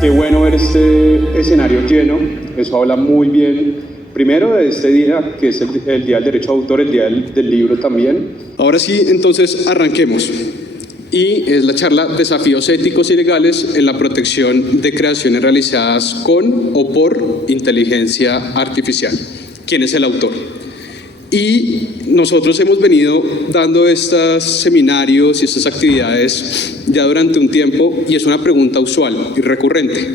Qué bueno ver este escenario lleno, eso habla muy bien, primero de este día, que es el Día del Derecho de Autor, el Día del Libro también. Ahora sí, entonces arranquemos. Y es la charla Desafíos éticos y legales en la protección de creaciones realizadas con o por inteligencia artificial. ¿Quién es el autor? Y nosotros hemos venido dando estos seminarios y estas actividades ya durante un tiempo, y es una pregunta usual y recurrente.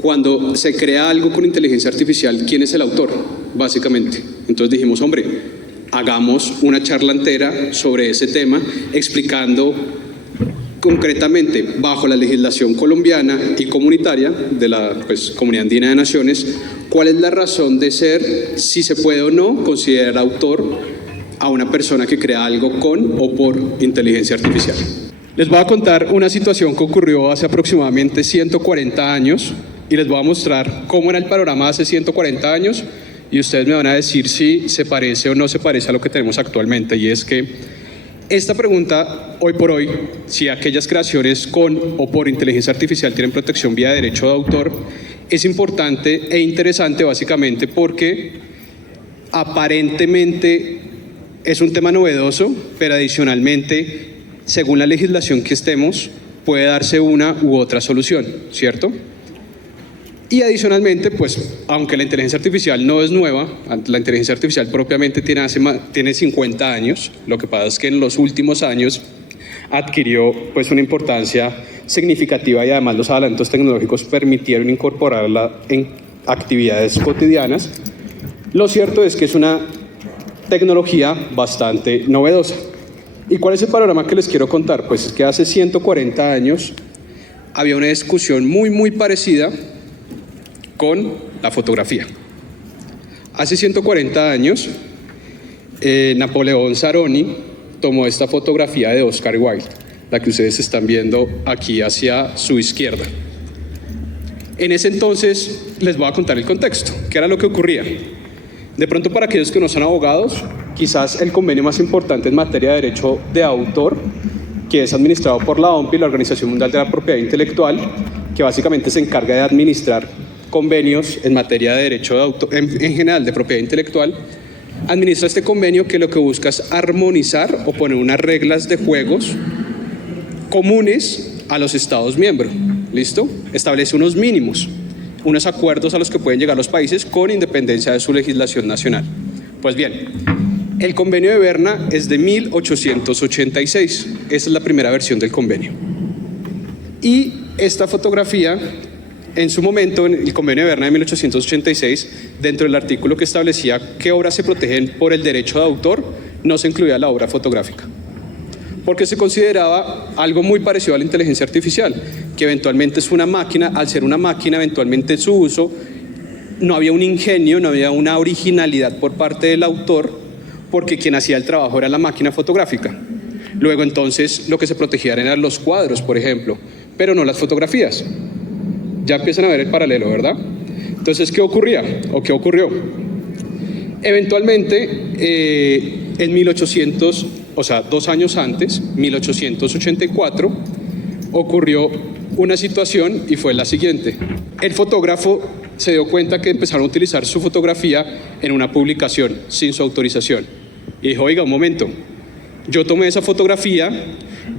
Cuando se crea algo con inteligencia artificial, ¿quién es el autor? Básicamente. Entonces dijimos, hombre, hagamos una charla entera sobre ese tema, explicando concretamente, bajo la legislación colombiana y comunitaria de la Comunidad Andina de Naciones, cuál es la razón de ser, si se puede o no considerar autor a una persona que crea algo con o por inteligencia artificial. Les voy a contar una situación que ocurrió hace aproximadamente 140 años y les voy a mostrar cómo era el panorama hace 140 años y ustedes me van a decir si se parece o no se parece a lo que tenemos actualmente. Y es que esta pregunta, hoy por hoy, si aquellas creaciones con o por inteligencia artificial tienen protección vía derecho de autor, es importante e interesante básicamente porque aparentemente es un tema novedoso, pero adicionalmente, según la legislación que estemos, puede darse una u otra solución, ¿cierto? Y adicionalmente, pues, aunque la inteligencia artificial no es nueva, la inteligencia artificial propiamente tiene 50 años, lo que pasa es que en los últimos años adquirió pues una importancia significativa y además los adelantos tecnológicos permitieron incorporarla en actividades cotidianas. Lo cierto es que es una tecnología bastante novedosa. ¿Y cuál es el panorama que les quiero contar? Pues es que hace 140 años había una discusión muy parecida con la fotografía. Hace 140 años, Napoleón Saroni tomó esta fotografía de Oscar Wilde, la que ustedes están viendo aquí hacia su izquierda. En ese entonces les voy a contar el contexto, qué era lo que ocurría. De pronto, para aquellos que no son abogados, quizás el convenio más importante en materia de derecho de autor, que es administrado por la OMPI, la Organización Mundial de la Propiedad Intelectual, que básicamente se encarga de administrar convenios en materia de derecho de autor, en general de propiedad intelectual, administra este convenio que lo que busca es armonizar o poner unas reglas de juegos comunes a los Estados miembros. ¿Listo? Establece unos mínimos, unos acuerdos a los que pueden llegar los países con independencia de su legislación nacional. Pues bien, el convenio de Berna es de 1886. Esa es la primera versión del convenio. Y esta fotografía, en su momento, en el convenio de Berna de 1886, dentro del artículo que establecía qué obras se protegen por el derecho de autor, no se incluía la obra fotográfica, porque se consideraba algo muy parecido a la inteligencia artificial, que eventualmente es una máquina. Al ser una máquina, eventualmente su uso, no había un ingenio, no había una originalidad por parte del autor, porque quien hacía el trabajo era la máquina fotográfica. Luego entonces lo que se protegían eran los cuadros, por ejemplo, pero no las fotografías. Ya empiezan a ver el paralelo, ¿verdad? Entonces, ¿qué ocurría o qué ocurrió? Eventualmente, en 1800, o sea, 2 años antes, 1884, ocurrió una situación y fue la siguiente. El fotógrafo se dio cuenta que empezaron a utilizar su fotografía en una publicación sin su autorización. Y dijo, oiga, un momento, yo tomé esa fotografía,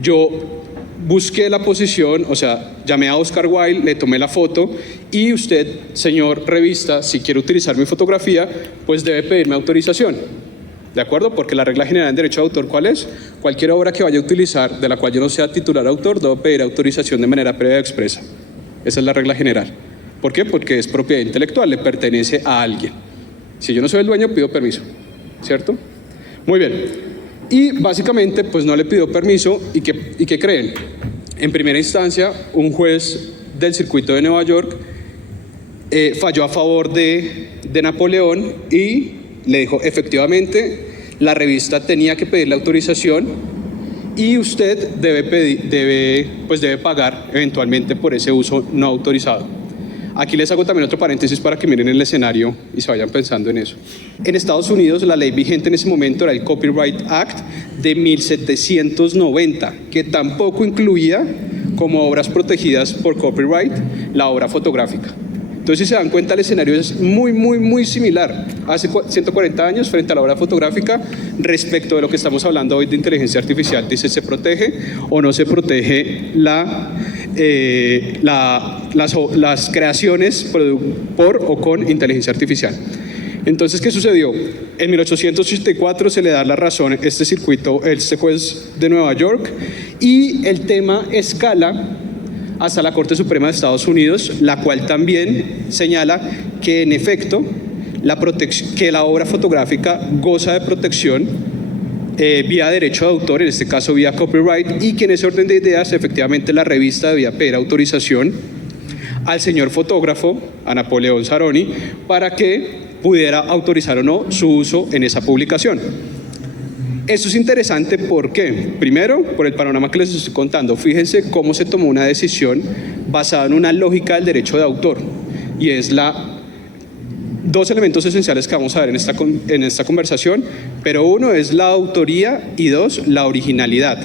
yo busqué la posición, o sea, llamé a Oscar Wilde, le tomé la foto y usted, señor revista, si quiere utilizar mi fotografía, pues debe pedirme autorización. ¿De acuerdo? Porque la regla general en derecho de autor, ¿cuál es? Cualquier obra que vaya a utilizar, de la cual yo no sea titular autor, debo pedir autorización de manera previa y expresa. Esa es la regla general. ¿Por qué? Porque es propiedad intelectual, le pertenece a alguien. Si yo no soy el dueño, pido permiso, ¿cierto? Muy bien. Y básicamente, pues no le pidió permiso. ¿Y qué creen? En primera instancia, un juez del circuito de Nueva York falló a favor de Napoleón y le dijo, efectivamente, la revista tenía que pedir la autorización y usted debe pagar eventualmente por ese uso no autorizado. Aquí les hago también otro paréntesis para que miren el escenario y se vayan pensando en eso. En Estados Unidos, la ley vigente en ese momento era el Copyright Act de 1790, que tampoco incluía como obras protegidas por copyright la obra fotográfica. Entonces, si se dan cuenta, el escenario es muy similar hace 140 años frente a la obra fotográfica respecto de lo que estamos hablando hoy de inteligencia artificial. Dice, ¿se protege o no se protege las creaciones por o con inteligencia artificial? Entonces, ¿qué sucedió? En 1884 se le da la razón a este circuito, este juez de Nueva York, y el tema escala hasta la Corte Suprema de Estados Unidos, la cual también señala que en efecto que la obra fotográfica goza de protección vía derecho de autor, en este caso vía copyright, y que en ese orden de ideas efectivamente la revista debía pedir autorización al señor fotógrafo, a Napoleón Saroni, para que pudiera autorizar o no su uso en esa publicación. Esto es interesante, ¿por qué? Primero, por el panorama que les estoy contando. Fíjense cómo se tomó una decisión basada en una lógica del derecho de autor, y es dos elementos esenciales que vamos a ver en esta conversación, pero uno es la autoría y dos, la originalidad.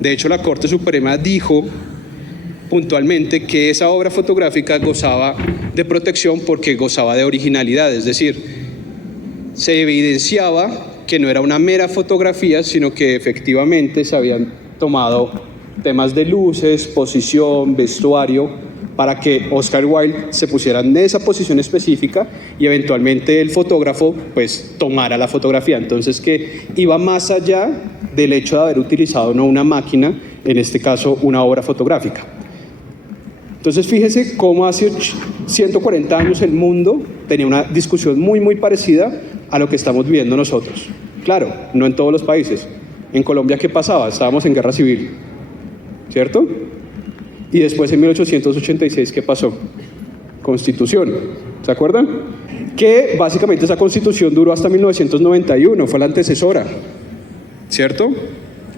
De hecho, la Corte Suprema dijo puntualmente que esa obra fotográfica gozaba de protección porque gozaba de originalidad, es decir, se evidenciaba que no era una mera fotografía, sino que efectivamente se habían tomado temas de luces, posición, vestuario, para que Oscar Wilde se pusiera en esa posición específica y eventualmente el fotógrafo pues tomara la fotografía. Entonces, que iba más allá del hecho de haber utilizado no una máquina, en este caso una obra fotográfica. Entonces, fíjese cómo hace 140 años el mundo tenía una discusión muy parecida a lo que estamos viviendo nosotros. Claro, no en todos los países. En Colombia, ¿qué pasaba? Estábamos en guerra civil, ¿cierto? Y después, en 1886, ¿qué pasó? Constitución, ¿se acuerdan? Que básicamente esa constitución duró hasta 1991, fue la antecesora, ¿cierto?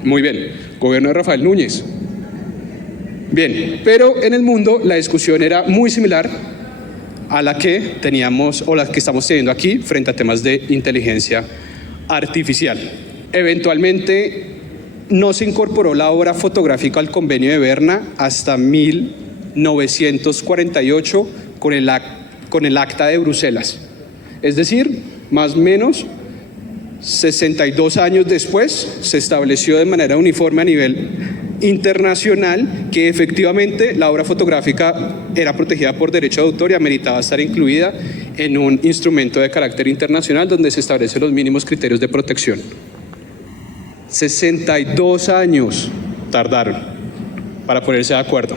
Muy bien, gobierno de Rafael Núñez. Bien, pero en el mundo la discusión era muy similar a la que teníamos o la que estamos teniendo aquí frente a temas de inteligencia artificial. Eventualmente no se incorporó la obra fotográfica al convenio de Berna hasta 1948 con el Acta de Bruselas. Es decir, más o menos 62 años después se estableció de manera uniforme a nivel internacional que efectivamente la obra fotográfica era protegida por derecho de autor y ameritaba estar incluida en un instrumento de carácter internacional donde se establecen los mínimos criterios de protección. 62 años tardaron para ponerse de acuerdo.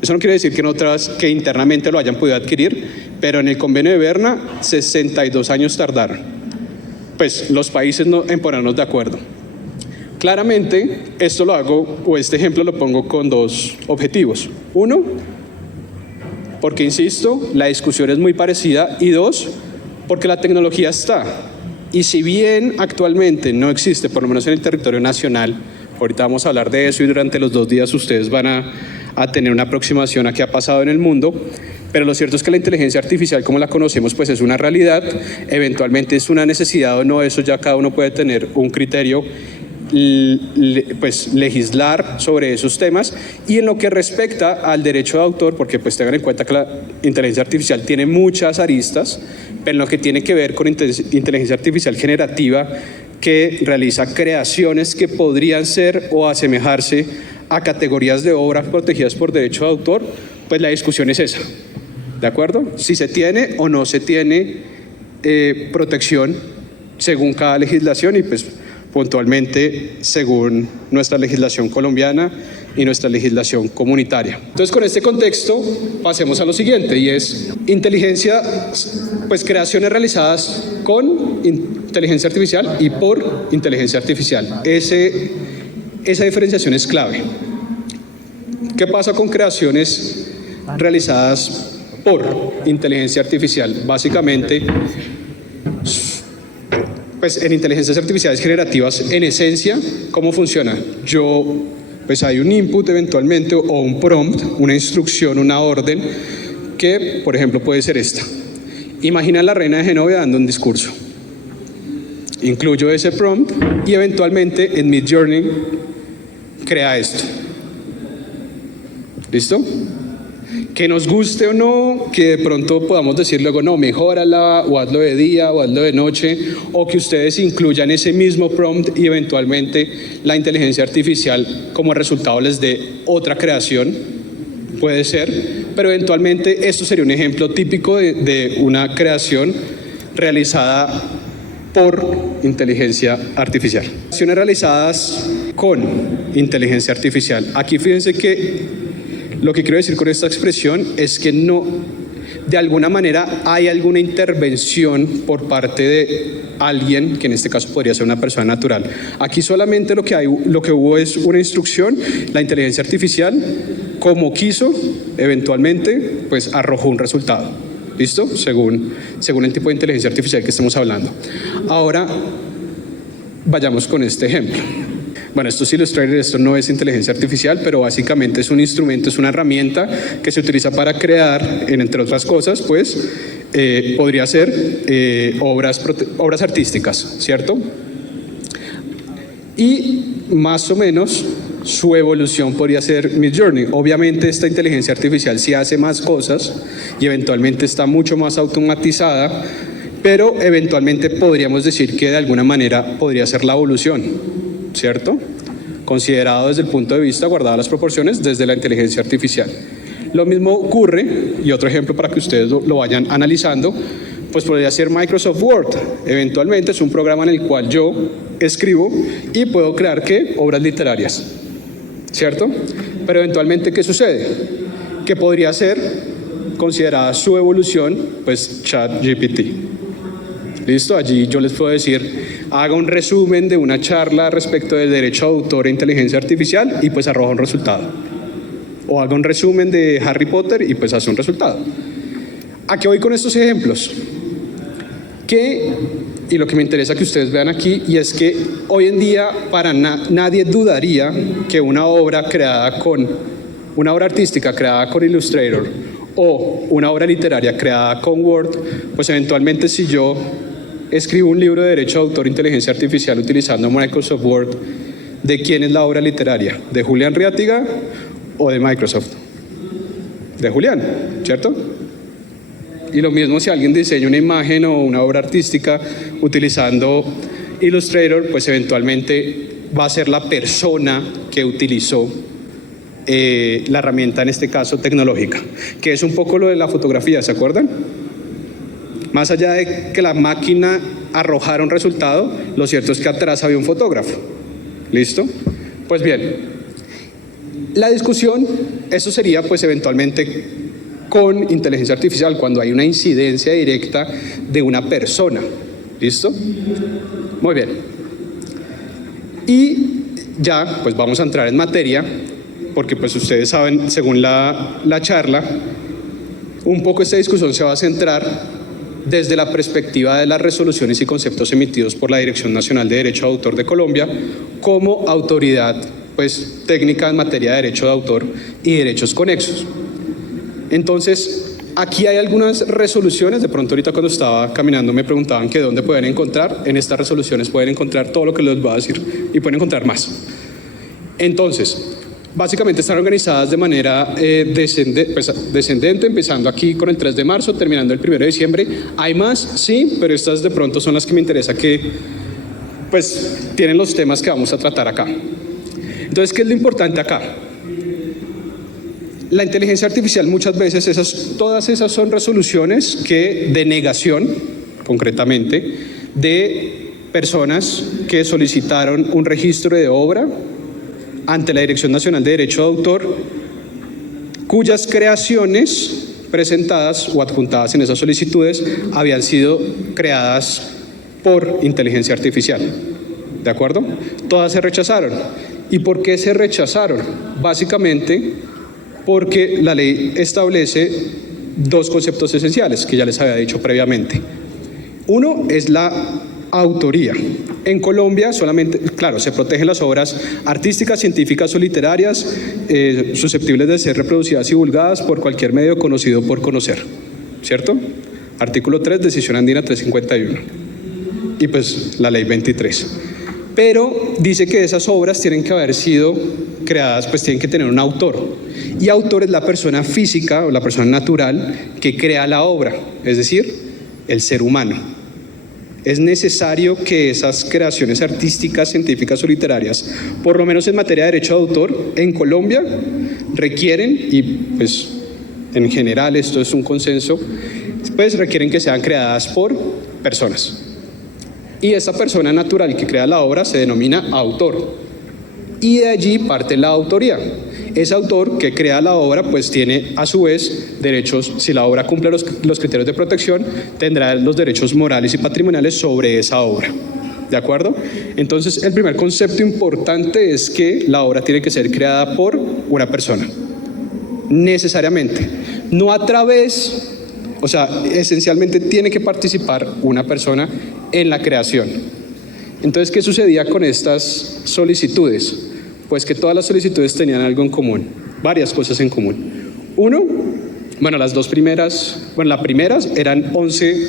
Eso no quiere decir que en otras que internamente lo hayan podido adquirir, pero en el convenio de Berna 62 años tardaron. Pues los países en ponernos de acuerdo. Claramente, esto lo hago, o este ejemplo lo pongo con dos objetivos. Uno, porque insisto, la discusión es muy parecida, y dos, porque la tecnología está. Y si bien actualmente no existe, por lo menos en el territorio nacional, ahorita vamos a hablar de eso y durante los 2 días ustedes van a tener una aproximación a qué ha pasado en el mundo, pero lo cierto es que la inteligencia artificial como la conocemos pues es una realidad, eventualmente es una necesidad o no, eso ya cada uno puede tener un criterio, pues legislar sobre esos temas. Y en lo que respecta al derecho de autor, porque pues tengan en cuenta que la inteligencia artificial tiene muchas aristas, pero en lo que tiene que ver con inteligencia artificial generativa que realiza creaciones que podrían ser o asemejarse a categorías de obras protegidas por derecho de autor, pues la discusión es esa, ¿de acuerdo? Si se tiene o no se tiene protección según cada legislación y pues puntualmente según nuestra legislación colombiana y nuestra legislación comunitaria. Entonces, con este contexto pasemos a lo siguiente, y es inteligencia, pues creaciones realizadas con inteligencia artificial y por inteligencia artificial. Esa diferenciación es clave. ¿Qué pasa con creaciones realizadas por inteligencia artificial? Básicamente, pues en inteligencias artificiales generativas, en esencia, ¿cómo funciona? Pues hay un input eventualmente o un prompt, una instrucción, una orden, que por ejemplo puede ser esta. Imagina a la reina de Genovia dando un discurso. Incluyo ese prompt y eventualmente en Midjourney crea esto. ¿Listo? Que nos guste o no, que de pronto podamos decir luego, no, mejórala, o hazlo de día, o hazlo de noche, o que ustedes incluyan ese mismo prompt y eventualmente la inteligencia artificial como resultado les dé otra creación, puede ser, pero eventualmente esto sería un ejemplo típico de una creación realizada por inteligencia artificial. Acciones realizadas con inteligencia artificial. Aquí fíjense que lo que quiero decir con esta expresión es que no, de alguna manera hay alguna intervención por parte de alguien, que en este caso podría ser una persona natural. Aquí solamente lo que hubo es una instrucción, la inteligencia artificial, como quiso, eventualmente, pues arrojó un resultado. ¿Listo? Según el tipo de inteligencia artificial que estemos hablando. Ahora, vayamos con este ejemplo. Bueno, esto es Illustrator, esto no es inteligencia artificial, pero básicamente es un instrumento, es una herramienta que se utiliza para crear, entre otras cosas, pues, podría ser obras artísticas, ¿cierto? Y más o menos su evolución podría ser Midjourney. Obviamente esta inteligencia artificial sí hace más cosas y eventualmente está mucho más automatizada, pero eventualmente podríamos decir que de alguna manera podría ser la evolución, ¿cierto? Considerado desde el punto de vista, guardadas las proporciones, desde la inteligencia artificial. Lo mismo ocurre, y otro ejemplo para que ustedes lo vayan analizando, pues podría ser Microsoft Word. Eventualmente es un programa en el cual yo escribo y puedo crear, ¿qué? Obras literarias, ¿cierto? Pero eventualmente, ¿qué sucede? Que podría ser considerada su evolución, pues ChatGPT. ¿Listo? Allí yo les puedo decir, haga un resumen de una charla respecto del derecho de autor e inteligencia artificial y pues arroja un resultado. O haga un resumen de Harry Potter y pues hace un resultado. ¿A qué voy con estos ejemplos? Y lo que me interesa que ustedes vean aquí, y es que hoy en día nadie dudaría que una obra artística creada con Illustrator o una obra literaria creada con Word, pues eventualmente si yo escribo un libro de derecho de autor e inteligencia artificial utilizando Microsoft Word, ¿de quién es la obra literaria? ¿De Julián Riátiga o de Microsoft? De Julián, ¿cierto? Y lo mismo si alguien diseña una imagen o una obra artística utilizando Illustrator, pues eventualmente va a ser la persona que utilizó la herramienta, en este caso tecnológica, que es un poco lo de la fotografía, ¿se acuerdan? Más allá de que la máquina arrojara un resultado, lo cierto es que atrás había un fotógrafo. ¿Listo? Pues bien, la discusión, eso sería pues eventualmente con inteligencia artificial, cuando hay una incidencia directa de una persona. ¿Listo? Muy bien. Y ya pues vamos a entrar en materia, porque pues ustedes saben, según la charla, un poco esta discusión se va a centrar desde la perspectiva de las resoluciones y conceptos emitidos por la Dirección Nacional de Derecho de Autor de Colombia como autoridad pues, técnica en materia de derecho de autor y derechos conexos. Entonces, aquí hay algunas resoluciones, de pronto ahorita cuando estaba caminando me preguntaban que dónde pueden encontrar. En estas resoluciones pueden encontrar todo lo que les voy a decir y pueden encontrar más. Entonces, básicamente están organizadas de manera descendente, empezando aquí con el 3 de marzo, terminando el 1 de diciembre. Hay más, sí, pero estas de pronto son las que me interesa que pues tienen los temas que vamos a tratar acá. Entonces, ¿qué es lo importante acá? La inteligencia artificial muchas veces, todas esas son resoluciones de negación, concretamente, de personas que solicitaron un registro de obra ante la Dirección Nacional de Derecho de Autor, cuyas creaciones presentadas o adjuntadas en esas solicitudes habían sido creadas por inteligencia artificial. ¿De acuerdo? Todas se rechazaron. ¿Y por qué se rechazaron? Básicamente porque la ley establece dos conceptos esenciales que ya les había dicho previamente. Uno es la autoría. En Colombia solamente, claro, se protegen las obras artísticas, científicas o literarias susceptibles de ser reproducidas y divulgadas por cualquier medio conocido por conocer, ¿cierto? Artículo 3, Decisión Andina 351 y pues la ley 23. Pero dice que esas obras tienen que haber sido creadas, pues tienen que tener un autor. Y autor es la persona física o la persona natural que crea la obra, es decir, el ser humano. Es necesario que esas creaciones artísticas, científicas o literarias, por lo menos en materia de derecho de autor, en Colombia, requieren, y pues en general esto es un consenso, pues requieren que sean creadas por personas. Y esa persona natural que crea la obra se denomina autor. Y de allí parte la autoría. Ese autor que crea la obra pues tiene a su vez derechos, si la obra cumple los criterios de protección, tendrá los derechos morales y patrimoniales sobre esa obra. ¿De acuerdo? Entonces el primer concepto importante es que la obra tiene que ser creada por una persona. Necesariamente. No a través, o sea, esencialmente tiene que participar una persona en la creación. Entonces, ¿qué sucedía con estas solicitudes? Pues que todas las solicitudes tenían algo en común, varias cosas en común. Uno, bueno, las dos primeras, bueno, las primeras eran 11,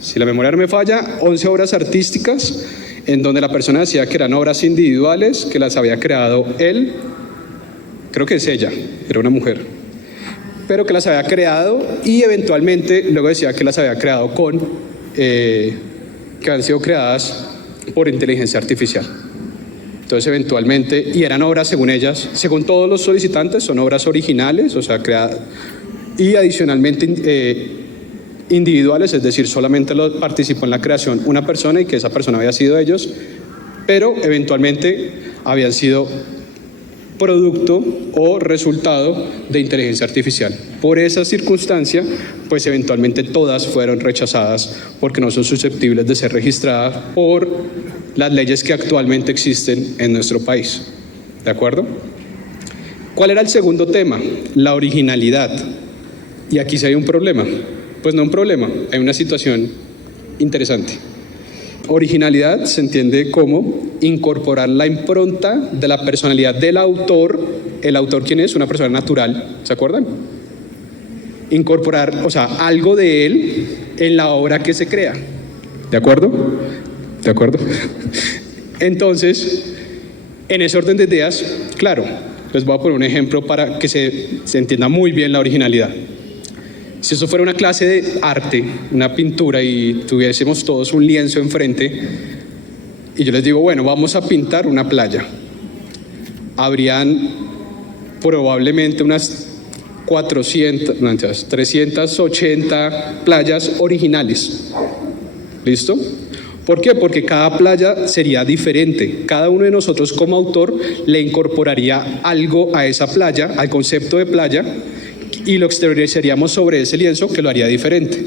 si la memoria no me falla, 11 obras artísticas en donde la persona decía que eran obras individuales, que las había creado él, creo que es ella, era una mujer, pero que las había creado y eventualmente luego decía que las había creado que han sido creadas por inteligencia artificial. Entonces eventualmente, y eran obras según ellas, según todos los solicitantes, son obras originales, o sea, creadas, y adicionalmente individuales, es decir, solamente participó en la creación una persona y que esa persona había sido ellos, pero eventualmente habían sido producto o resultado de inteligencia artificial. Por esa circunstancia, pues eventualmente todas fueron rechazadas porque no son susceptibles de ser registradas por las leyes que actualmente existen en nuestro país. ¿De acuerdo? ¿Cuál era el segundo tema? La originalidad. Y aquí sí hay un problema. Pues no un problema, hay una situación interesante. Originalidad se entiende como incorporar la impronta de la personalidad del autor. ¿El autor quién es? Una persona natural, ¿se acuerdan? Incorporar, o sea, algo de él en la obra que se crea. ¿De acuerdo? ¿De acuerdo? Entonces, en ese orden de ideas, claro, les voy a poner un ejemplo para que se entienda muy bien la originalidad. Si eso fuera una clase de arte, una pintura, y tuviésemos todos un lienzo enfrente, y yo les digo, bueno, vamos a pintar una playa, habrían probablemente unas 380 playas originales. ¿Listo? ¿Por qué? Porque cada playa sería diferente. Cada uno de nosotros como autor le incorporaría algo a esa playa, al concepto de playa, y lo exteriorizaríamos sobre ese lienzo que lo haría diferente.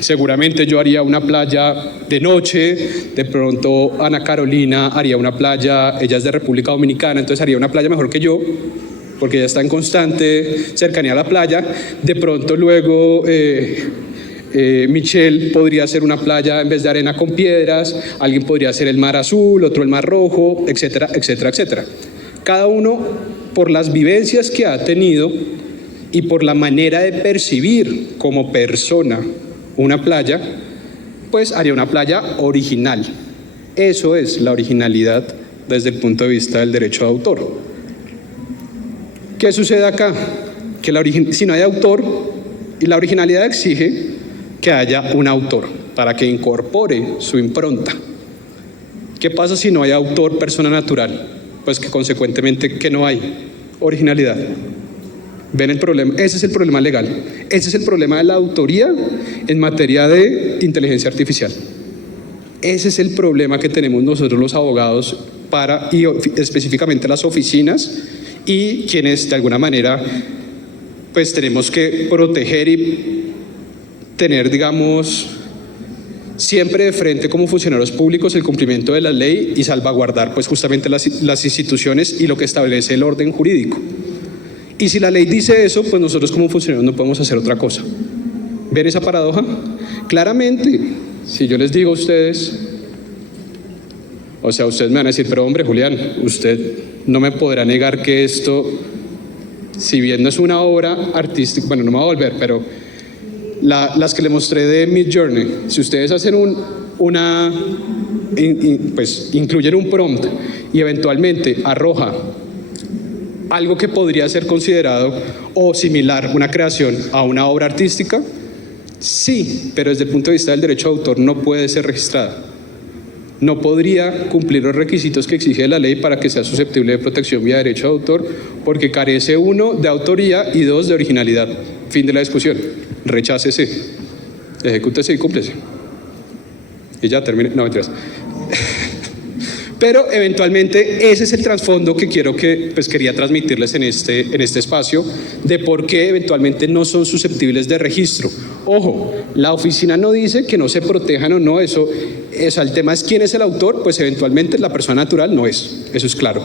Seguramente yo haría una playa de noche, de pronto Ana Carolina haría una playa, ella es de República Dominicana, entonces haría una playa mejor que yo, porque ella está en constante cercanía a la playa. De pronto luego Michelle podría hacer una playa en vez de arena con piedras, alguien podría hacer el mar azul, otro el mar rojo, etcétera, etcétera, etcétera. Cada uno, por las vivencias que ha tenido y por la manera de percibir como persona una playa, pues haría una playa original. Eso es la originalidad desde el punto de vista del derecho de autor. ¿Qué sucede acá? Que si no hay autor, y la originalidad exige que haya un autor para que incorpore su impronta. ¿Qué pasa si no hay autor, persona natural? Pues que consecuentemente que no hay originalidad. ¿Ven el problema? Ese es el problema legal. Ese es el problema de la autoría en materia de inteligencia artificial. Ese es el problema que tenemos nosotros los abogados y específicamente las oficinas y quienes de alguna manera pues tenemos que proteger y tener, digamos, siempre de frente como funcionarios públicos el cumplimiento de la ley y salvaguardar pues justamente las instituciones y lo que establece el orden jurídico. Y si la ley dice eso, pues nosotros como funcionarios no podemos hacer otra cosa. ¿Ven esa paradoja? Claramente, si yo les digo a ustedes, o sea, ustedes me van a decir, pero hombre, Julián, usted no me podrá negar que esto, si bien no es una obra artística, bueno, no me va a volver, pero las que le mostré de Midjourney, si ustedes hacen pues incluyen un prompt y eventualmente arroja algo que podría ser considerado o similar una creación a una obra artística? Sí, pero desde el punto de vista del derecho de autor no puede ser registrada. No podría cumplir los requisitos que exige la ley para que sea susceptible de protección vía derecho de autor, porque carece, 1, de autoría y 2, de originalidad. Fin de la discusión. Rechácese, ejecútese y cúmplese. Y ya termine. No, mentiras. Pero eventualmente ese es el trasfondo que quería transmitirles en este espacio, de por qué eventualmente no son susceptibles de registro. Ojo, la oficina no dice que no se protejan o no, eso el tema es quién es el autor, pues eventualmente la persona natural no es, eso es claro,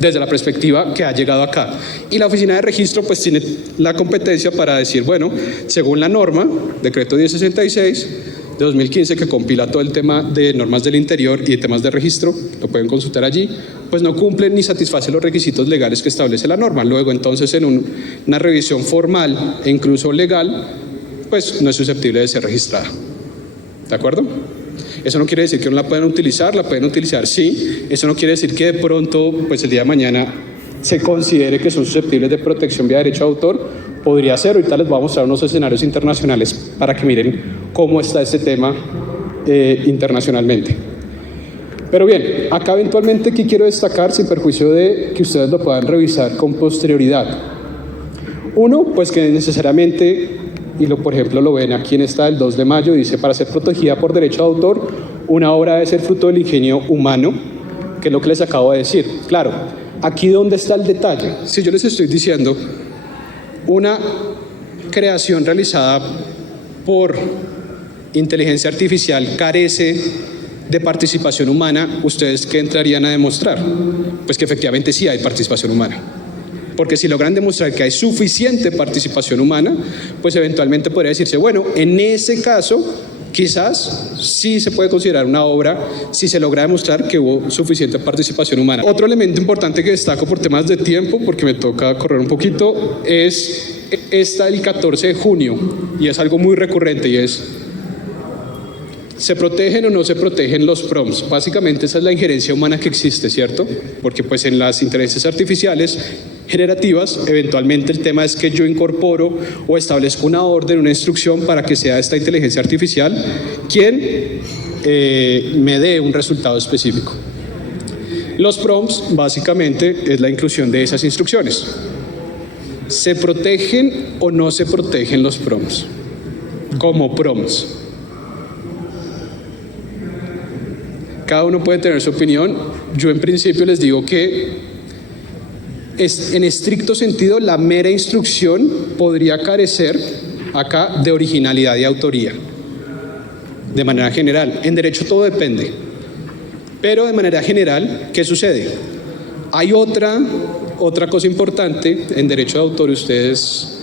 desde la perspectiva que ha llegado acá. Y la oficina de registro pues tiene la competencia para decir, bueno, según la norma, decreto 1066, de 2015, que compila todo el tema de normas del interior y de temas de registro, lo pueden consultar allí, pues no cumplen ni satisfacen los requisitos legales que establece la norma. Luego, entonces, en una revisión formal e incluso legal, pues no es susceptible de ser registrada. ¿De acuerdo? Eso no quiere decir que no la puedan utilizar sí. Eso no quiere decir que de pronto, pues el día de mañana, se considere que son susceptibles de protección vía derecho de autor. Podría ser, ahorita les voy a mostrar unos escenarios internacionales para que miren cómo está este tema internacionalmente. Pero bien, acá eventualmente ¿qué quiero destacar sin perjuicio de que ustedes lo puedan revisar con posterioridad? Uno, pues que necesariamente, y por ejemplo lo ven aquí en esta del 2 de mayo, dice: para ser protegida por derecho de autor, una obra debe ser fruto del ingenio humano, que es lo que les acabo de decir. Claro, aquí ¿dónde está el detalle? Si yo les estoy diciendo una creación realizada por inteligencia artificial carece de participación humana, ¿ustedes qué entrarían a demostrar? Pues que efectivamente sí hay participación humana. Porque si logran demostrar que hay suficiente participación humana, pues eventualmente podría decirse, bueno, en ese caso, quizás sí se puede considerar una obra si se logra demostrar que hubo suficiente participación humana. Otro elemento importante que destaco por temas de tiempo, porque me toca correr un poquito, es esta del 14 de junio, y es algo muy recurrente, y es: ¿se protegen o no se protegen los prompts? Básicamente esa es la injerencia humana que existe, ¿cierto? Porque pues en las inteligencias artificiales generativas, eventualmente el tema es que yo incorporo o establezco una orden, una instrucción para que sea esta inteligencia artificial quien me dé un resultado específico. Los prompts básicamente es la inclusión de esas instrucciones. ¿Se protegen o no se protegen los prompts como prompts? Cada uno puede tener su opinión. Yo en principio les digo que en estricto sentido la mera instrucción podría carecer acá de originalidad y autoría. De manera general, en derecho todo depende. Pero de manera general, ¿qué sucede? Hay otra cosa importante en derecho de autor, ustedes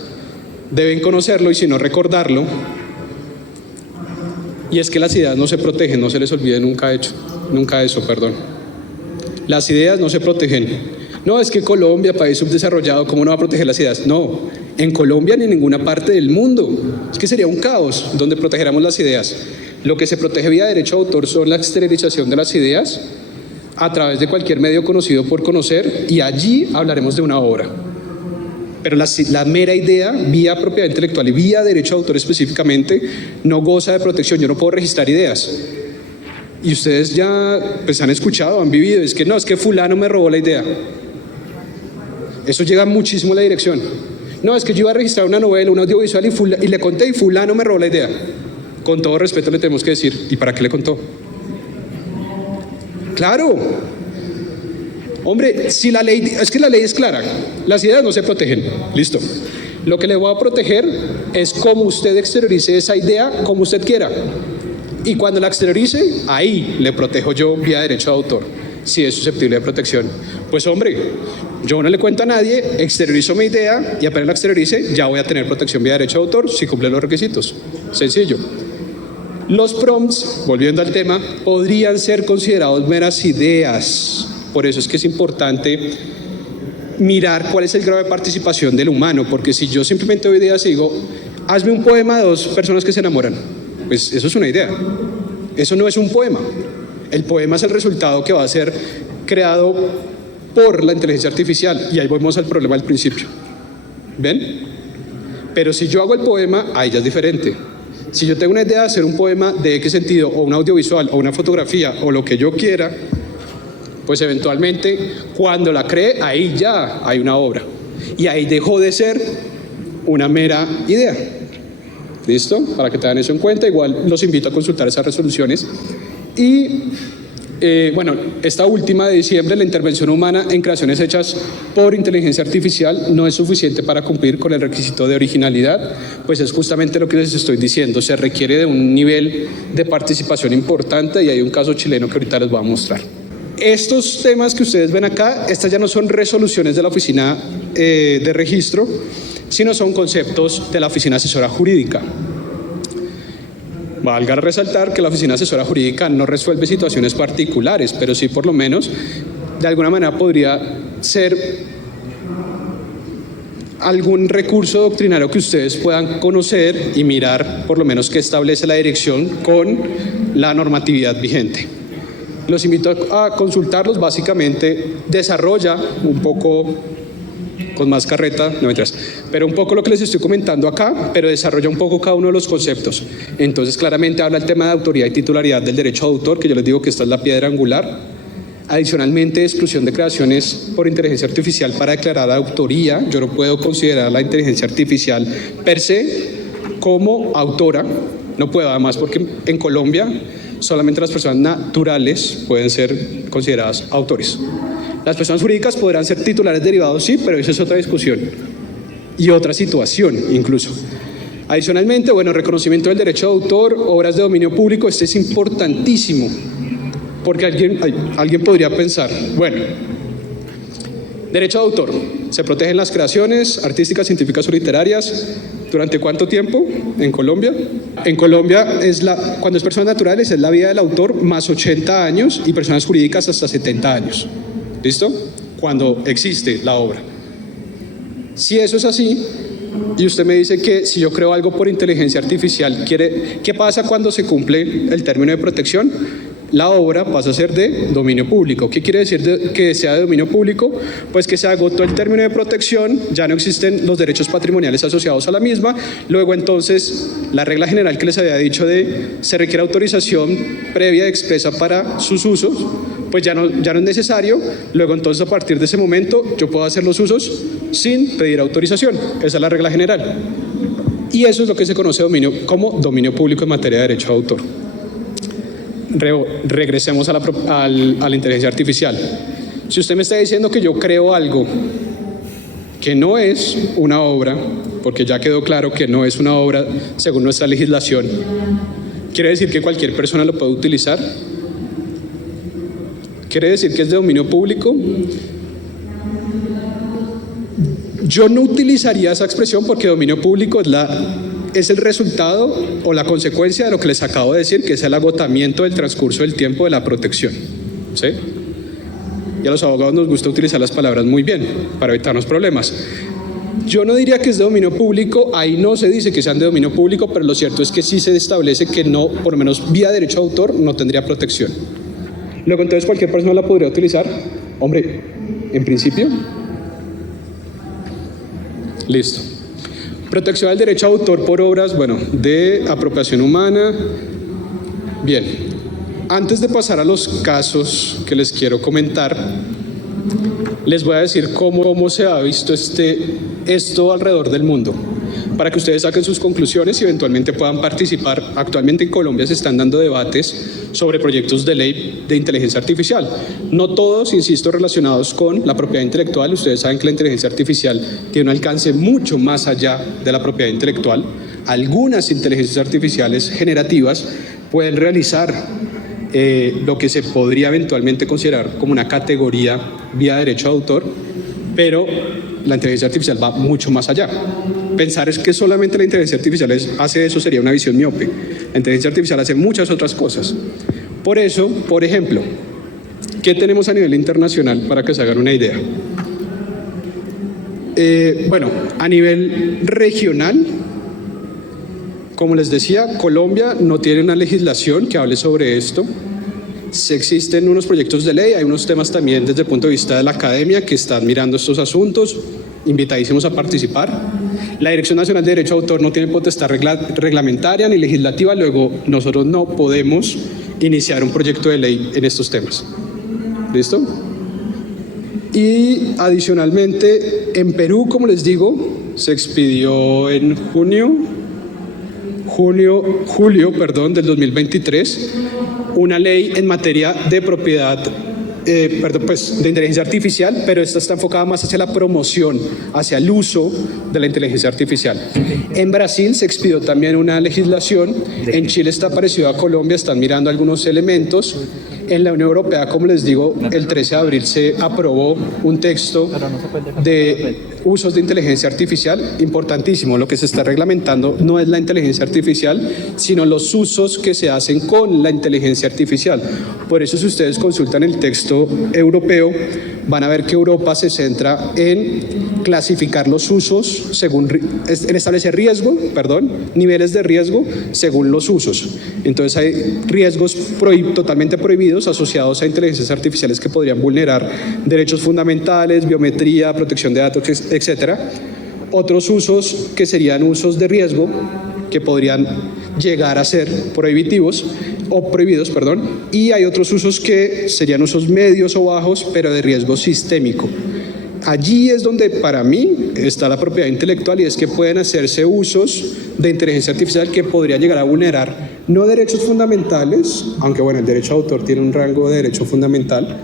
deben conocerlo y si no recordarlo, y es que las ideas no se protegen, no se les olvide nunca eso. Las ideas no se protegen. No, es que Colombia, país subdesarrollado, ¿cómo no va a proteger las ideas? No, en Colombia ni en ninguna parte del mundo. Es que sería un caos donde protegiéramos las ideas. Lo que se protege vía derecho de autor son la exteriorización de las ideas a través de cualquier medio conocido por conocer, y allí hablaremos de una obra. Pero la mera idea, vía propiedad intelectual y vía derecho de autor específicamente, no goza de protección. Yo no puedo registrar ideas. Y ustedes ya pues han escuchado, han vivido, es que fulano me robó la idea. Eso llega muchísimo a la dirección. No, es que yo iba a registrar una novela, un audiovisual y le conté y fulano me robó la idea. Con todo respeto le tenemos que decir, ¿y para qué le contó? Claro. Hombre, si la ley es clara, las ideas no se protegen. Listo. Lo que le voy a proteger es cómo usted exteriorice esa idea como usted quiera. Y cuando la exteriorice, ahí le protejo yo vía derecho de autor, si es susceptible de protección. Pues hombre, yo no le cuento a nadie, exteriorizo mi idea y apenas la exteriorice, ya voy a tener protección vía derecho de autor si cumple los requisitos. Sencillo. Los prompts, volviendo al tema, podrían ser considerados meras ideas. Por eso es que es importante mirar cuál es el grado de participación del humano, porque si yo simplemente doy ideas y digo, hazme un poema de dos personas que se enamoran, pues eso es una idea. Eso no es un poema. El poema es el resultado que va a ser creado por la inteligencia artificial, y ahí vamos al problema del principio. ¿Ven? Pero si yo hago el poema, ahí ya es diferente. Si yo tengo una idea de hacer un poema de X sentido, o un audiovisual, o una fotografía, o lo que yo quiera, pues eventualmente, cuando la cree, ahí ya hay una obra. Y ahí dejó de ser una mera idea. ¿Listo? Para que tengan eso en cuenta, igual los invito a consultar esas resoluciones. Y bueno, esta última de diciembre, la intervención humana en creaciones hechas por inteligencia artificial no es suficiente para cumplir con el requisito de originalidad, pues es justamente lo que les estoy diciendo, se requiere de un nivel de participación importante y hay un caso chileno que ahorita les voy a mostrar. Estos temas que ustedes ven acá, estas ya no son resoluciones de la oficina de registro, sino son conceptos de la oficina asesora jurídica. Valga resaltar que la oficina asesora jurídica no resuelve situaciones particulares, pero sí por lo menos de alguna manera podría ser algún recurso doctrinario que ustedes puedan conocer y mirar por lo menos qué establece la dirección con la normatividad vigente. Los invito a consultarlos, básicamente desarrolla un poco con más carreta, no mentiras, pero un poco lo que les estoy comentando acá, pero desarrolla un poco cada uno de los conceptos. Entonces claramente habla el tema de autoría y titularidad del derecho de autor, que yo les digo que esta es la piedra angular. Adicionalmente, exclusión de creaciones por inteligencia artificial para declarar autoría. Yo no puedo considerar la inteligencia artificial per se como autora, no puedo, además porque en Colombia solamente las personas naturales pueden ser consideradas autores. Las personas jurídicas podrán ser titulares derivados, sí, pero eso es otra discusión y otra situación incluso. Adicionalmente, bueno, reconocimiento del derecho de autor, obras de dominio público, este es importantísimo, porque alguien podría pensar, bueno, derecho de autor, se protegen las creaciones artísticas, científicas o literarias, ¿durante cuánto tiempo en Colombia? En Colombia, cuando es personas naturales, es la vida del autor más 80 años y personas jurídicas hasta 70 años. ¿Listo? Cuando existe la obra. Si eso es así, y usted me dice que si yo creo algo por inteligencia artificial, ¿qué pasa cuando se cumple el término de protección? La obra pasa a ser de dominio público. ¿Qué quiere decir que sea de dominio público? Pues que se agotó el término de protección, ya no existen los derechos patrimoniales asociados a la misma. Luego entonces la regla general que les había dicho de se requiere autorización previa expresa para sus usos, pues ya no es necesario. Luego entonces a partir de ese momento yo puedo hacer los usos sin pedir autorización. Esa es la regla general. Y eso es lo que se conoce como dominio público en materia de derecho de autor. Regresemos a la inteligencia artificial. Si usted me está diciendo que yo creo algo que no es una obra, porque ya quedó claro que no es una obra según nuestra legislación, ¿quiere decir que cualquier persona lo puede utilizar? ¿Quiere decir que es de dominio público? Yo no utilizaría esa expresión porque dominio público es el resultado o la consecuencia de lo que les acabo de decir, que es el agotamiento del transcurso del tiempo de la protección. ¿Sí? Y a los abogados nos gusta utilizar las palabras muy bien para evitarnos problemas. Yo no diría que es de dominio público, ahí no se dice que sean de dominio público, pero lo cierto es que sí se establece que no, por lo menos vía derecho de autor, no tendría protección. Luego entonces cualquier persona la podría utilizar. Hombre, en principio. Listo. Protección del derecho de autor por obras, bueno, de apropiación humana. Bien, antes de pasar a los casos que les quiero comentar, les voy a decir cómo se ha visto esto alrededor del mundo, para que ustedes saquen sus conclusiones y eventualmente puedan participar. Actualmente en Colombia se están dando debates sobre proyectos de ley de inteligencia artificial. No todos, insisto, relacionados con la propiedad intelectual. Ustedes saben que la inteligencia artificial tiene un alcance mucho más allá de la propiedad intelectual. Algunas inteligencias artificiales generativas pueden realizar lo que se podría eventualmente considerar como una categoría vía derecho de autor, pero la inteligencia artificial va mucho más allá. Pensar es que solamente la inteligencia artificial hace eso sería una visión miope. La inteligencia artificial hace muchas otras cosas. Por eso, por ejemplo, ¿qué tenemos a nivel internacional para que se hagan una idea? Bueno, a nivel regional, como les decía, Colombia no tiene una legislación que hable sobre esto. Si existen unos proyectos de ley, hay unos temas también desde el punto de vista de la academia que están mirando estos asuntos, invitadísimos a participar. La Dirección Nacional de Derecho de Autor no tiene potestad reglamentaria ni legislativa, luego nosotros no podemos iniciar un proyecto de ley en estos temas. ¿Listo? Y adicionalmente, en Perú, como les digo, se expidió en julio del 2023 una ley en materia de propiedad, de inteligencia artificial, pero esta está enfocada más hacia la promoción, hacia el uso de la inteligencia artificial. En Brasil se expidió también una legislación, en Chile está parecido a Colombia, están mirando algunos elementos. En la Unión Europea, como les digo, el 13 de abril se aprobó un texto de usos de inteligencia artificial importantísimo. Lo que se está reglamentando no es la inteligencia artificial, sino los usos que se hacen con la inteligencia artificial. Por eso, si ustedes consultan el texto europeo, van a ver que Europa se centra en clasificar los usos en establecer niveles de riesgo según los usos. Entonces hay riesgos totalmente prohibidos asociados a inteligencias artificiales que podrían vulnerar derechos fundamentales, biometría, protección de datos, etcétera. Otros usos que serían usos de riesgo que podrían llegar a ser prohibidos, y hay otros usos que serían usos medios o bajos, pero de riesgo sistémico. Allí es donde para mí está la propiedad intelectual, y es que pueden hacerse usos de inteligencia artificial que podrían llegar a vulnerar no derechos fundamentales, aunque bueno, el derecho de autor tiene un rango de derecho fundamental,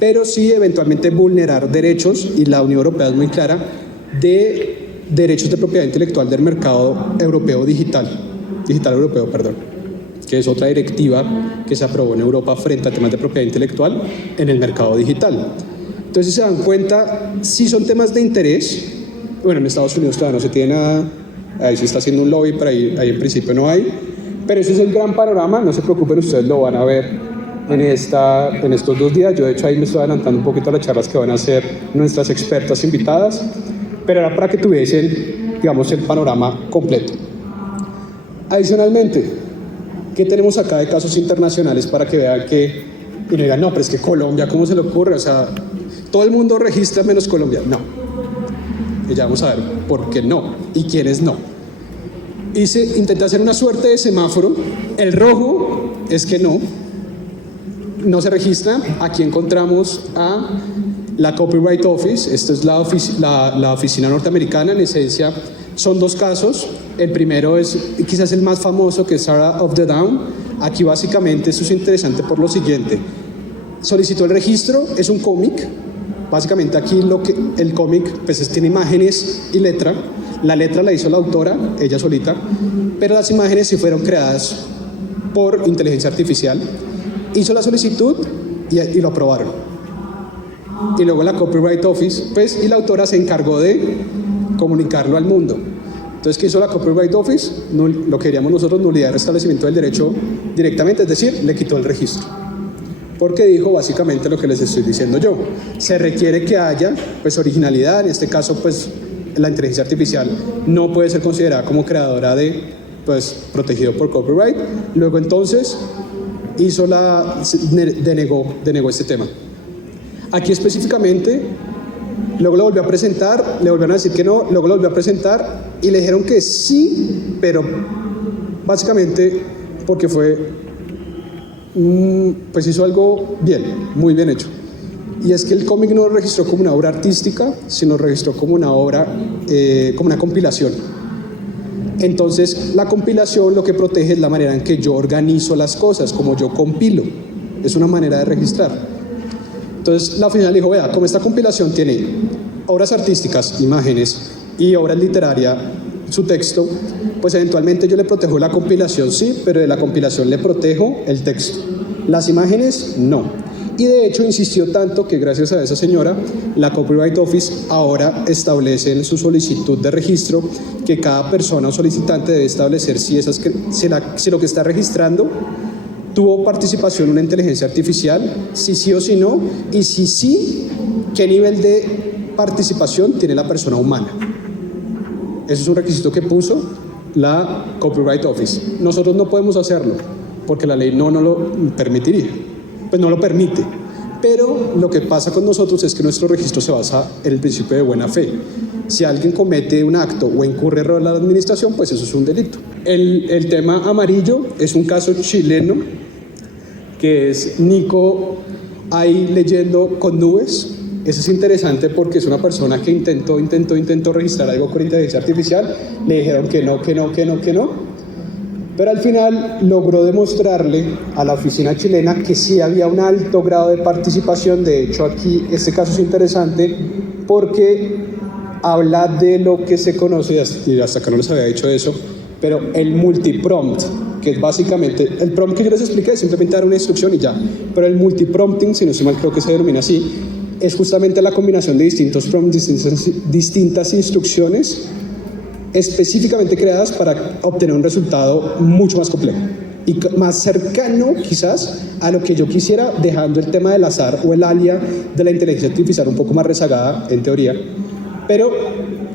pero sí eventualmente vulnerar derechos, y la Unión Europea es muy clara, de derechos de propiedad intelectual del mercado europeo digital europeo, que es otra directiva que se aprobó en Europa frente a temas de propiedad intelectual en el mercado digital. Entonces, si se dan cuenta, sí son temas de interés. Bueno, en Estados Unidos, claro, no se tiene nada, ahí se está haciendo un lobby, pero ahí en principio no hay. Pero ese es el gran panorama, no se preocupen, ustedes lo van a ver en estos 2 días. Yo, de hecho, ahí me estoy adelantando un poquito a las charlas que van a hacer nuestras expertas invitadas, pero era para que tuviesen, digamos, el panorama completo. Adicionalmente, ¿qué tenemos acá de casos internacionales para que vean que, y no digan, no, pero es que Colombia, ¿cómo se le ocurre? O sea, todo el mundo registra menos Colombia. No. Y ya vamos a ver por qué no y quiénes no. Intenté hacer una suerte de semáforo. El rojo es que no se registra. Aquí encontramos a la Copyright Office. Esta es la oficina norteamericana. En esencia, son 2 casos. El primero es quizás el más famoso, que es Sarah of the Down. Aquí básicamente esto es interesante por lo siguiente. Solicitó el registro, es un cómic. Básicamente aquí el cómic pues tiene imágenes y letra. La letra la hizo la autora, ella solita, pero las imágenes sí fueron creadas por inteligencia artificial. Hizo la solicitud y lo aprobaron. Y luego la Copyright Office, pues, y la autora se encargó de comunicarlo al mundo. Entonces, ¿qué hizo la Copyright Office? Lo que queríamos nosotros, nulidad de restablecimiento del derecho directamente, es decir, le quitó el registro. Porque dijo básicamente lo que les estoy diciendo yo. Se requiere que haya pues originalidad, en este caso pues la inteligencia artificial no puede ser considerada como creadora de pues protegido por copyright. Luego entonces denegó este tema. Aquí específicamente, luego lo volvió a presentar, le volvieron a decir que no, luego lo volvió a presentar y le dijeron que sí, pero básicamente porque pues hizo algo bien, muy bien hecho. Y es que el cómic no lo registró como una obra artística, sino lo registró como una obra, como una compilación. Entonces, la compilación lo que protege es la manera en que yo organizo las cosas, como yo compilo. Es una manera de registrar. Entonces, la oficina le dijo, vea, como esta compilación tiene obras artísticas, imágenes y obras literarias, su texto, pues eventualmente yo le protejo la compilación, sí, pero de la compilación le protejo el texto. Las imágenes, no. Y de hecho insistió tanto que gracias a esa señora, la Copyright Office ahora establece en su solicitud de registro que cada persona o solicitante debe establecer si lo que está registrando tuvo participación en una inteligencia artificial, si sí o si no, y si sí, qué nivel de participación tiene la persona humana. Ese es un requisito que puso la Copyright Office. Nosotros no podemos hacerlo porque la ley no nos lo permitiría. pues no lo permite. Pero lo que pasa con nosotros es que nuestro registro se basa en el principio de buena fe. Si alguien comete un acto o incurre error en la administración, pues eso es un delito. El tema amarillo es un caso chileno que es Nico ahí leyendo con nubes. Eso es interesante porque es una persona que intentó registrar algo con inteligencia artificial. Le dijeron que no. Pero al final logró demostrarle a la oficina chilena que sí había un alto grado de participación. De hecho, aquí este caso es interesante porque habla de lo que se conoce, y hasta acá no les había dicho eso, pero el multiprompt, que es básicamente, el prompt que yo les expliqué es simplemente dar una instrucción y ya, pero el multiprompting, si no estoy mal, creo que se denomina así, es justamente la combinación de distintos prompts, distintas instrucciones específicamente creadas para obtener un resultado mucho más complejo y más cercano quizás a lo que yo quisiera, dejando el tema del azar o el alia de la inteligencia artificial un poco más rezagada en teoría, pero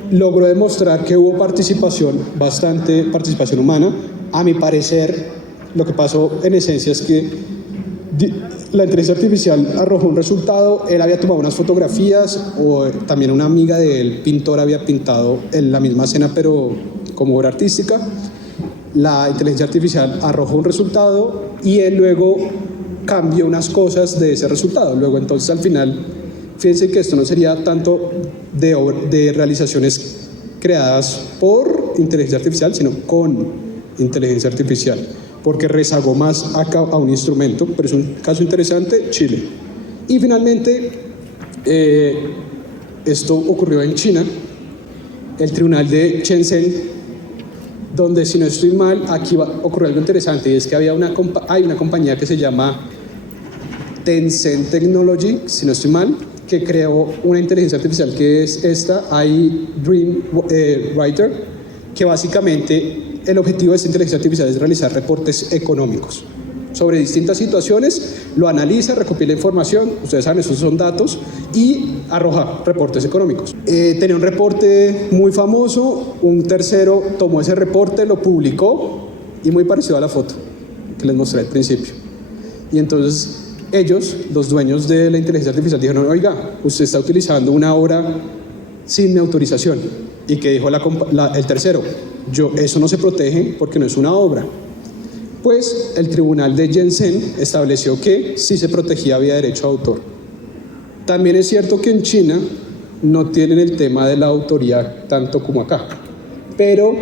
logró demostrar que hubo bastante participación humana. A mi parecer, lo que pasó en esencia es que la inteligencia artificial arrojó un resultado. Él había tomado unas fotografías, o también una amiga del pintor había pintado en la misma escena pero como obra artística. La inteligencia artificial arrojó un resultado y él luego cambió unas cosas de ese resultado. Luego entonces al final, fíjense que esto no sería tanto de realizaciones creadas por inteligencia artificial, sino con inteligencia artificial, porque rezagó más a un instrumento, pero es un caso interesante, Chile. Y finalmente, esto ocurrió en China, el tribunal de Shenzhen, donde, si no estoy mal, aquí ocurrió algo interesante, y es que hay una compañía que se llama Tencent Technology, si no estoy mal, que creó una inteligencia artificial que es esta, iDream Writer, que básicamente el objetivo de esta inteligencia artificial es realizar reportes económicos sobre distintas situaciones, lo analiza, recopila información, ustedes saben, esos son datos, y arroja reportes económicos. Tenía un reporte muy famoso, un tercero tomó ese reporte, lo publicó, y muy parecido a la foto que les mostré al principio. Y entonces ellos, los dueños de la inteligencia artificial, dijeron: oiga, usted está utilizando una obra sin mi autorización. ¿Y qué dijo el tercero? Eso no se protege porque no es una obra. Pues el tribunal de Shenzhen estableció que sí se protegía vía derecho de autor. También es cierto que en China no tienen el tema de la autoría tanto como acá, pero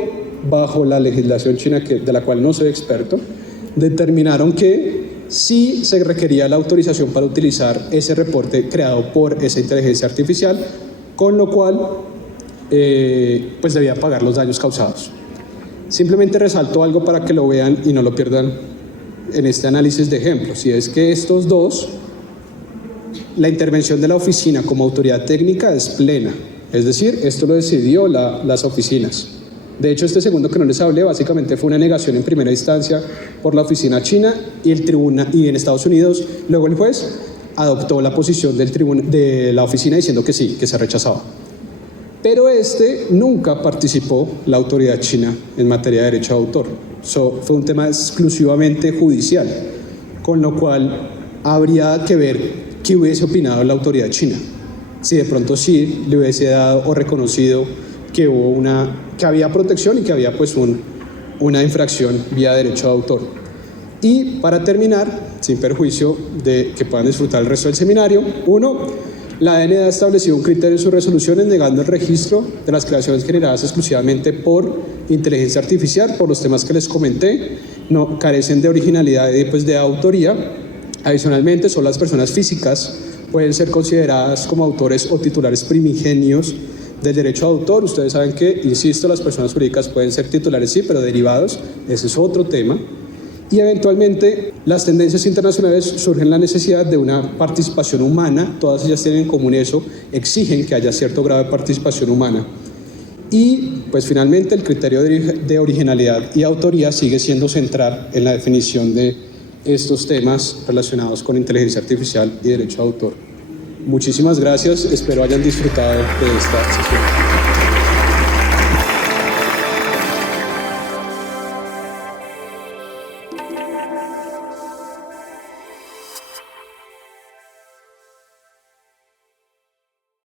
bajo la legislación china, de la cual no soy experto, determinaron que sí se requería la autorización para utilizar ese reporte creado por esa inteligencia artificial, con lo cual pues debía pagar los daños causados. Simplemente resalto algo para que lo vean y no lo pierdan en este análisis de ejemplos, y es que estos dos, la intervención de la oficina como autoridad técnica es plena, es decir, esto lo decidió las oficinas. De hecho, este segundo que no les hablé básicamente fue una negación en primera instancia por la oficina china, y el tribunal, y en Estados Unidos luego el juez adoptó la posición de la oficina diciendo que sí, que se rechazaba. Pero nunca participó la autoridad china en materia de derecho de autor. Fue un tema exclusivamente judicial, con lo cual habría que ver qué hubiese opinado la autoridad china. Si de pronto sí le hubiese dado o reconocido que que había protección y que había pues una infracción vía derecho de autor. Y para terminar, sin perjuicio de que puedan disfrutar el resto del seminario, 1. La ANDA ha establecido un criterio en sus resoluciones negando el registro de las creaciones generadas exclusivamente por inteligencia artificial, por los temas que les comenté, no carecen de originalidad y pues de autoría. Adicionalmente, solo las personas físicas pueden ser consideradas como autores o titulares primigenios del derecho de autor. Ustedes saben que, insisto, las personas jurídicas pueden ser titulares, sí, pero derivados, ese es otro tema. Y eventualmente las tendencias internacionales surgen la necesidad de una participación humana, todas ellas tienen en común eso, exigen que haya cierto grado de participación humana. Y pues finalmente el criterio de originalidad y autoría sigue siendo central en la definición de estos temas relacionados con inteligencia artificial y derecho de autor. Muchísimas gracias, espero hayan disfrutado de esta sesión.